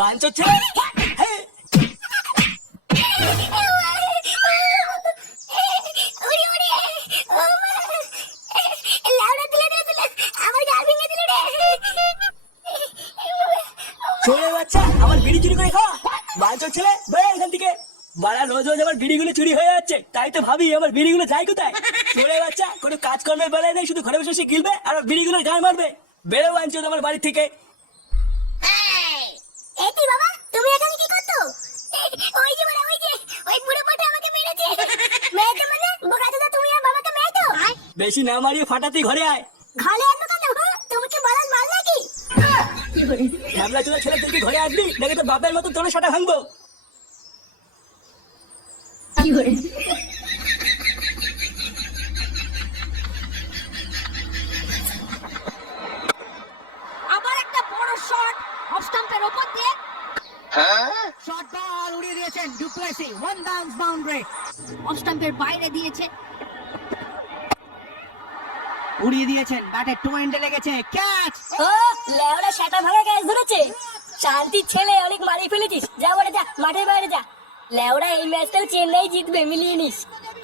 বাঞ্চোদ ছেলে। হ্যাঁ। চোরে বাচ্চা আমার বিড়ি চুরি করে খাওয়া, বাঞ্চোদ ছেলে বেরো এখান থেকে। বাড়া রোজ রোজ আমার বিড়িগুলো চুরি হয়ে যাচ্ছে, তাই তো ভাবি আমার বিড়িগুলো যায় কোথায়। চোরে বাচ্চা কোনো কাজকর্মের বেলায় নেই, শুধু ঘরে বসে বসে গিলবে আর বিড়িগুলোর গায়ে মারবে। বেরো বাঞ্চোদ আমার বাড়ি থেকে। এই তুই বাবা, তুমি এখানে কি করছো? ওই যে বড়, ওই যে ওই বুড়ো পাটা আমাকে মেরেছে। মেরেছে মানে বোকাচোদা, তুমি আর বাবাকে মেরেছো? বেশি না মারিয়ে ফাটাতেই ঘরে আয়। ঘরে আসবো কেন? তুমি কি বলার মাল নাকি? ঝামলা চোরা ছেলে তুই কি ঘরে আসবি নাকি তোর বাপের মতো তোর সাটা ভাঙবো। আবার একটা বড় শট অফ স্টাম্পের উপর দিয়ে। শর্ট বল উড়িয়ে দিয়েছেন Du Plessis, one bounce boundary. Off স্টাম্পের বাইরে দিয়েছে। উড়িয়ে দিয়েছেন, ব্যাটে টো এন্ডে লেগেছে, ক্যাচ। ও লেওড়া সেটা ভাঙা ক্যাচ ধরেছে। শান্তির ছেলে, অনেক মারি ফেলেছিস। যা বলে যা, মাঠের বাইরে যা। লেওড়া এই ম্যাচটাও চেন্নাই জিতবে, মিলিয়ে নিস।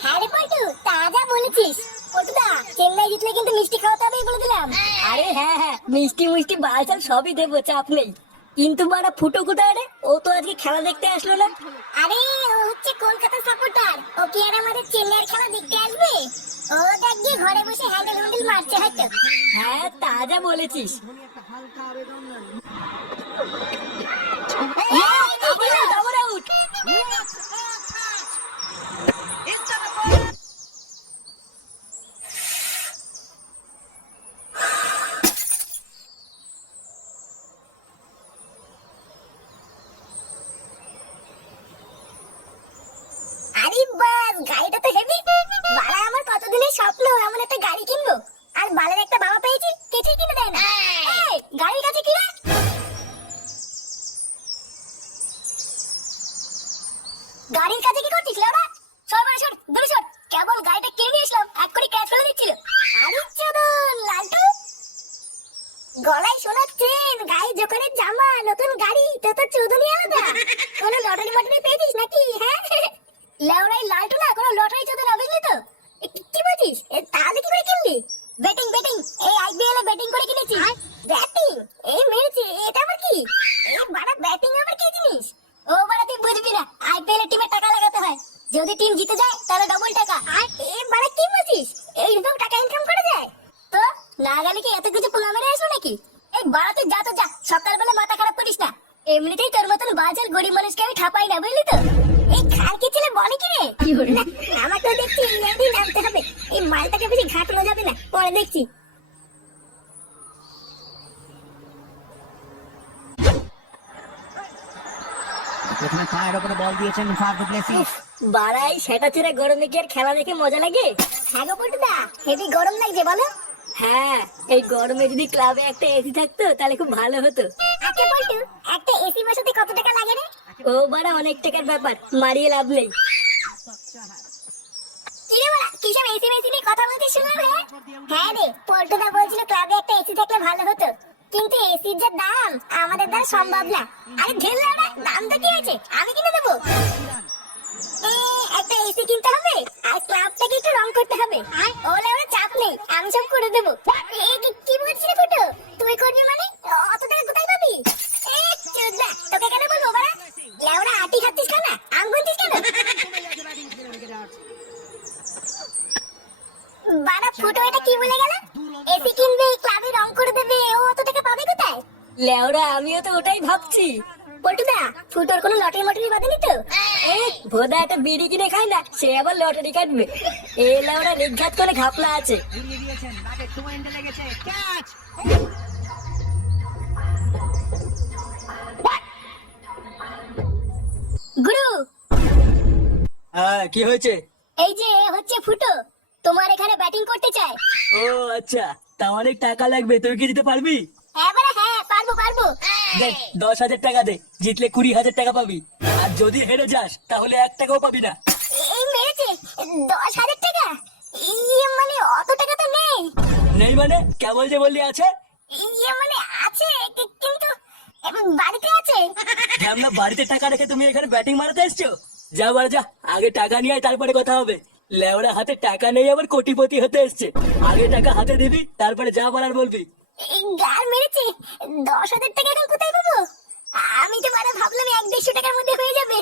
হ্যাঁ রে পল্টু, তা যা বলেছিস। পল্টুদা, চেন্নাই জিতলে কিন্তু মিষ্টি খাওয়াতে হবে বলে দিলাম। আরে হ্যাঁ হ্যাঁ, মিষ্টি মিষ্টি বালচাল সবই দেবো, চাপ নেই। কিন্তু বাড়া ফুটো কোথায় রে? ও তো আজকে খেলা দেখতে আসলো না। আরে ও হচ্ছে কলকাতা সাপোর্টার, ও কি আর আমাদের চেন্নাইয়ের খেলা দেখতে আসবে? ও দেখ গিয়ে ঘরে বসে হ্যান্ডেল হ্যান্ডেল মারছে হয়তো। হ্যাঁ তা যা বলেছিস। হালকা আবেদন। Double out. আরে বাস, গাড়িটা তো হেভি। বাড়া আমার কতদিনের স্বপ্ন এমন একটা গাড়ি কিনবো, আর বালের একটা বাবা পেয়েছি কিছুই কিনে দেয় না। এই, গাড়ির কাছে কি রে? গাড়ির কাছে কি করছিস লেওড়া? সর বাড়া সর, দূরে সর। কেবল গাড়িটা কিনে নিয়ে আসলাম, এক করে ক্র্যাশ ফেলে দিচ্ছিল। আরে চোদন লালটু, গলায় সোনার চেন, গায়ে জোকারের জামা, নতুন গাড়ি, তো তো চোদনই আলাদা। কোনো লটারি মটারি পেয়েছিস নাকি? হ্যাঁ লেওড়াই লালটু না, কোনো লটারি চোদন না, বুঝলি তো? কি বলছিস? তাহলে কি করে কিনলি? ব্যাটিং ব্যাটিং, এই আইপিএল এ ব্যাটিং করে কিনেছি। ব্যাটিং? এই মেরেছে, এটা আবার কি? এই বাড়া ব্যাটিং আবার কি জিনিস? ও বাড়া তুই বুঝবি না, আইপিএল এ টিমে টাকা লাগাতে হয়। যদি টিম জিতে যায় তাহলে ডবল টাকা। আর এই বাড়া কি বলছিস? এইরকম টাকা ইনকাম করা যায়? তো না গেলে কি এত কিছু পোলা মেরে আসো নাকি? এই বাড়া তুই যা তো যা, সকালবেলা মাথা খারাপ করিস না। এমনিতেই তোর মতন বাজার গরিব মানুষকে আমি ঠাপাই না, বুঝলি তো? এই খালকি ছেলে বলে কি রে? না, আমাকে দেখছি ইংল্যান্ডেই নামতে হবে। এই মালটাকে বেশি ঘাটানো যাবে না, পরে দেখছি। প্রথমে পায়ের উপরে বল দিয়েছেন ফার ডুপ্লেসি। বাড়াই সেটা ছেড়ে গরমে কি আর খেলা দেখে মজা লাগে? হ্যাঁ গো পল্টুদা, হেভি গরম লাগছে বলো। হ্যাঁ, এই গরমে যদি ক্লাবে একটা এসি থাকতো তাহলে খুব ভালো হতো। আচ্ছা পল্টু, একটা এসি বসাতে কত টাকা লাগে রে? ও বাড়া অনেক টাকার ব্যাপার, মারিয়ে লাভ নেই। কি রে বাড়া, কিসব এসি মেসি নিয়ে কথা বলছিস শুনলাম? হ্যাঁ রে, পল্টুদা বলছিল ক্লাবে একটা এসি থাকলে ভালো হতো, কিন্তু এসির যে দাম আমাদের দ্বারা সম্ভব না। আরে ঢেল না, দামটা কি হয়েছে, আমি কিনে দেবো। একটা এসি কিনতে হবে আর ক্লাবটাকে একটু রং করতে হবে। ওলে ওরা চাপ নেই, আমি সব করে দেবো। কি বলছিস রে ফুটো? তুই করবি মানে? অত টাকা কোথায় পাবি? চোদনা, তোকে কেন বলবো বাড়া? লেওড়া আটি খাচ্ছিস কেন? আম গুনছিস কেন? বাড়া ফুটো এটা কি বলে গেল? এসি কিনবে, ক্লাবে রং করে দেবে, ও অত টাকা পাবে কোথায়? লেওড়া আমিও তো ওটাই ভাবছি। পল্টুদা, ফুটোর কোনো লটারি মটারি বাঁধেনি তো? ভোদা একটা বিড়ি কিনে খায় না, সে আবার লটারি কাটবে? এ লেওড়া নিঘাত করে ঘাপলা আছে। উড়িয়ে দিয়েছেন, ব্যাটে টো এন্ডে লেগেছে, ক্যাচ। গুরু, হ্যাঁ কি হয়েছে? এই যে হচ্ছে ফুটো, তোমার এখানে ব্যাটিং করতে চায়। ও আচ্ছা, তা অনেক টাকা লাগবে, তুই কি দিতে পারবি? হ্যাঁ বাড়া হ্যাঁ, পারবো পারবো। দেখ 10,000 টাকা দে, জিতলে 20,000 টাকা পাবি, আর যদি হেরে যাস তাহলে 1 টাকাও পাবি না। এই মেরেছে 10,000 টাকা? ইয়ে মানে অত টাকা তো নেই। নেই মানে? কেবল যে বললি আছে। ইয়ে মানে আছে, কিন্তু বাড়িতে আছে। ঢ্যামনা বাড়িতে টাকা রেখে তুমি এখানে ব্যাটিং মারাতে এসছো? যা বাড়া যা, আগে টাকা নিয়ে আয়, তারপরে কথা হবে। লেওড়া হাতে টাকা নেই আবার কোটিপতি হতে এসছে। আগে টাকা হাতে দিবি, তারপরে যা বলার বলবি। গাল মেরেছে। 10,000 টাকা এখন কোথায় পাবো? আমি তো মানে ভাবলাম 1-150 টাকার মধ্যে হয়ে যাবে।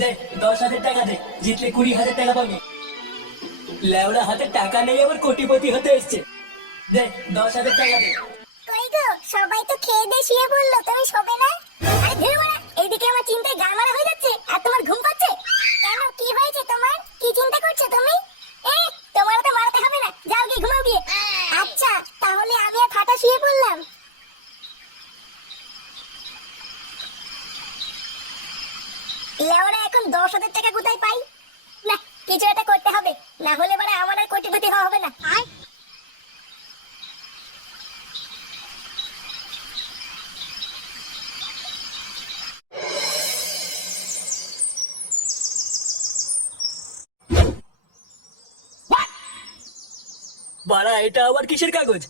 দে 10,000 টাকা দে, জিতলে 20,000 টাকা পাবি। লেওড়া হাতে টাকা নেই আবার কোটিপতি হতে এসছে। দে 10,000 টাকা দে। কই গো, সবাই তো খেয়ে দিয়ে শুয়ে বললো, তুমি শোবে না? আরে ধুর মারা, এইদিকে আমার চিন্তায় গা মারা হয়ে যাচ্ছে আর তোমার ঘুম পাচ্ছে। কেন, কি হয়েছে তোমার? কি চিন্তা করছো তুমি? তোমার তো মারতে হবে না, যাও গিয়ে ঘুমাও গিয়ে। আচ্ছা, তাহলে আমি আর ফাটা শুয়ে পড়লাম। লেওরা এখন 10,000 টাকা কোথায় পাই? না, কিছু একটা করতে হবে, না হলে মানে আমার আর কোটিপতি হওয়া হবে না। বাড়া এটা আবার কিসের কাগজ?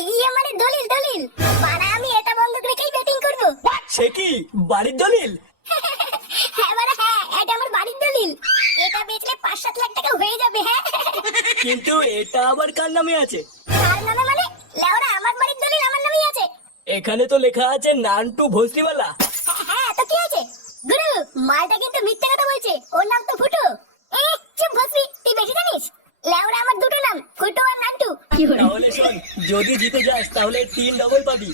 ইয়ে মানে দলিল দলিল। মানে আমি এটা বন্ধক রেখেই ব্যাটিং করব। সে কি বাড়ির দলিল? হ্যাঁ মানে হ্যাঁ, এটা আমার বাড়ির দলিল। এটা বেচলে 5-7 লাখ টাকা হয়ে যাবে। হ্যাঁ কিন্তু এটা আবার কার নামে আছে? কার নামে মানে? লেওরা আমার বাড়ির দলিল আমার নামেই আছে। এখানে তো লেখা আছে নান্টু ভোসরিওয়ালা। হ্যাঁ তো কি আছে? গুরু, মালটা কিন্তু মিথ্যা কথা বলছে, ওর নাম তো ফুটো। চুপ ভস্রী, তুই বেশি জানিস। লেওরা আমার দুটো নাম, ফুটো আর নান্টু। তাহলে শোন, যদি জিতে যাস তাহলে 3 ডবল পাবি,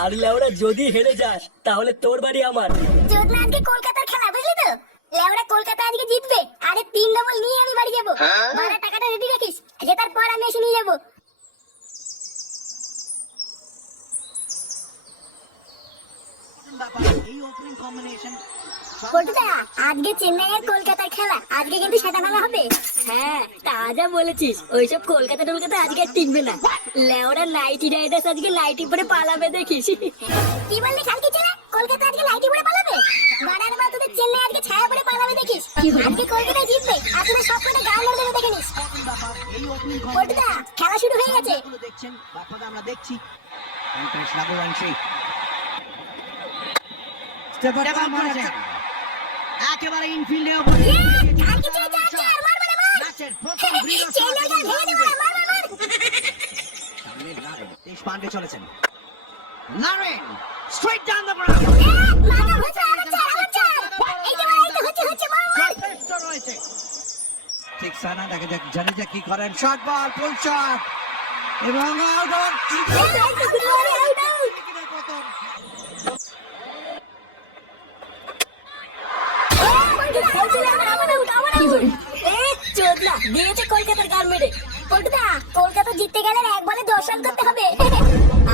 আর লেওরা যদি হেরে যাস তাহলে তোর বাড়ি আমার। চোদ না, আজকে কলকাতার খেলা, বুঝলি তো? লেওরা কলকাতা আজকে জিতবে, আরে 3 ডবল নিয়ে আমি বাড়ি যাবো। ভাড়া টাকাটা রেডি রাখিস, জেতার পর আমি এসে নিয়ে যাবো। এই ওপেনিং কম্বিনেশন পটুদা, আজকে চেন্নাই আর কলকাতার খেলা, আজকে কিন্তু সেটা ভালো হবে। হ্যাঁ তা যা বলেছিস, ওইসব কলকাতা টলকাতা আজকে আর টিকবে না। লেওরা নাইটি রাইডার্স আজকে নাইটি পরে পালাবে দেখিস। কি বললি খালকি ছেলে? কলকাতা আজকে নাইটি পরে পালাবে? বাড়ার মা, তোদের চেন্নাই আজকে ছায়া পরে পালাবে দেখিস। আজকে কলকাতা জিতবে, আর তোদের সব কটা গাল মেরে দেবে, দেখে নিস। এই ওপেনিং পটুদা, খেলা শুরু হয়ে গেছে। কম্বিনেশন দেখছেন বাপ্পাদা, আমরা দেখছি ভেঙ্কটেশ রাঘবংশী স্টেপার করেছেন একেবারে ইনফিল্ডে খালকি ছেলে যাচ্ছে, আর মার মার মার। ম্যাচের প্রথম গ্রিন চেন্নাই গাল ভেঙে দেবো, মার মার মার। সামনে নারেন দেশপান্ডে চলেছেন। Narine straight down the ground, মাথা হচ্ছে, হচ্ছে। এই যে মার, এই তো হচ্ছে, মার মার। যথেষ্ট রয়েছে। ঠিক সানা দেখে যাক জানিজা কি করেন। শট বল, ফুল শট এবং আউট অন। চোদনা দিয়েছে কলকাতার গান মেরে। পটুদা, কলকাতা জিততে গেলে 1 বলে 10 রান করতে হবে।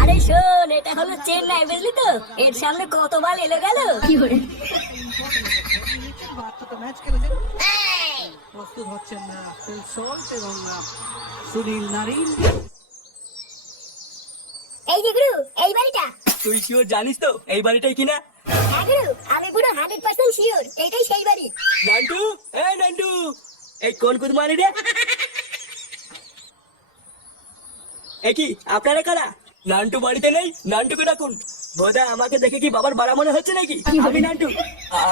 আরে শোন, এটা হলো চেন্নাই, বুঝলি তো? এর সামনে কত বল এলো গেল। ম্যাচ খেলেছেন, প্রস্তুত হচ্ছেন না ফিল সল্ট এবং সুনীল নারিন। এই যে গুরু, এই বাড়িটা। তুই শিওর জানিস তো এই বাড়িটাই কিনা? হ্যাঁ গুরু, আমি পুরো 100% শিওর এটাই সেই বাড়ি। নান্টু, এই নান্টু, এই কোন কুদমানি রে? কি আপনারা কারা? নান্টু বাড়িতে নেই, নান্টুকে ডাকুন। বোধা আমাকে দেখে কি বাবার বাড়া মনে হচ্ছে নাকি? আমি নান্টু,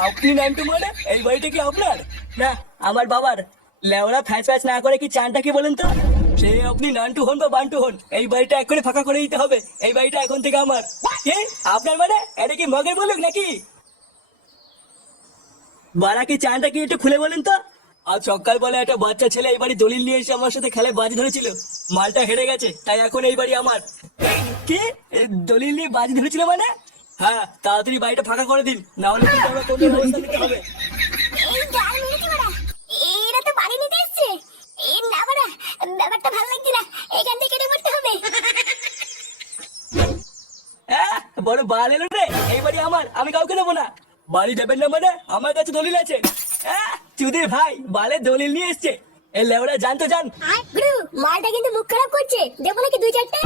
আপনি নান্টু মানে এই বাড়িটা কি আপনার? না, আমার বাবার। লেওরা ফ্যাচ ফ্যাচ না করে কি চানটা কি বলেন তো? সে আপনি নান্টু হন বা বান্টু হন, এই বাড়িটা এক্ষুনি ফাঁকা করে দিতে হবে। এই বাড়িটা এখন থেকে আমার। কি আপনার মানে? এটা কি মগের বলুক নাকি? বাড়া কি চানটা কি একটু খুলে বলেন তো? আজ সকালবেলা একটা বাচ্চা ছেলে এই বাড়ি দলিল নিয়ে এসে আমার সাথে খেলায় বাজি ধরেছিল। মালটা হেরে গেছে, তাই এখন এই বাড়ি আমার। কি দলিল নিয়ে বাজি ধরেছিল মানে? হ্যাঁ, তাড়াতাড়ি বাড়িটা ফাঁকা করে দিন, না হলে কিন্তু আমরা কোনো ব্যবস্থা নিতে হবে। এই গাল মেরেছে বড়া, এরা তো বাড়ি নিতে এসছে। এই না বড়া, ব্যাপারটা ভালো লাগছে না, এখান থেকে কেটে পড়তে হবে। বড় বাল এলো রে, এই বাড়ি আমার, আমি কাউকে দেবো না। বাড়ি দেবেন না মানে? আমার কাছে দলিল আছে। চুদির ভাই বালে দলিল নিয়ে এসছে। এই লেওড়া জান তো জান। গুরু, মালটা কিন্তু মুখ খারাপ করছে, দেবো নাকি 2-4টে?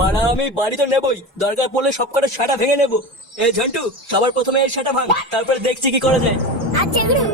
বাড়া আমি বাড়ি তো নেবই, দরকার পড়লে সব কটা সাটা ভেঙে নেবো। এই ঝন্টু, সবার প্রথমে এই সাটা ভাঙ, তারপরে দেখছি কি করা যায়। আচ্ছা গুরু।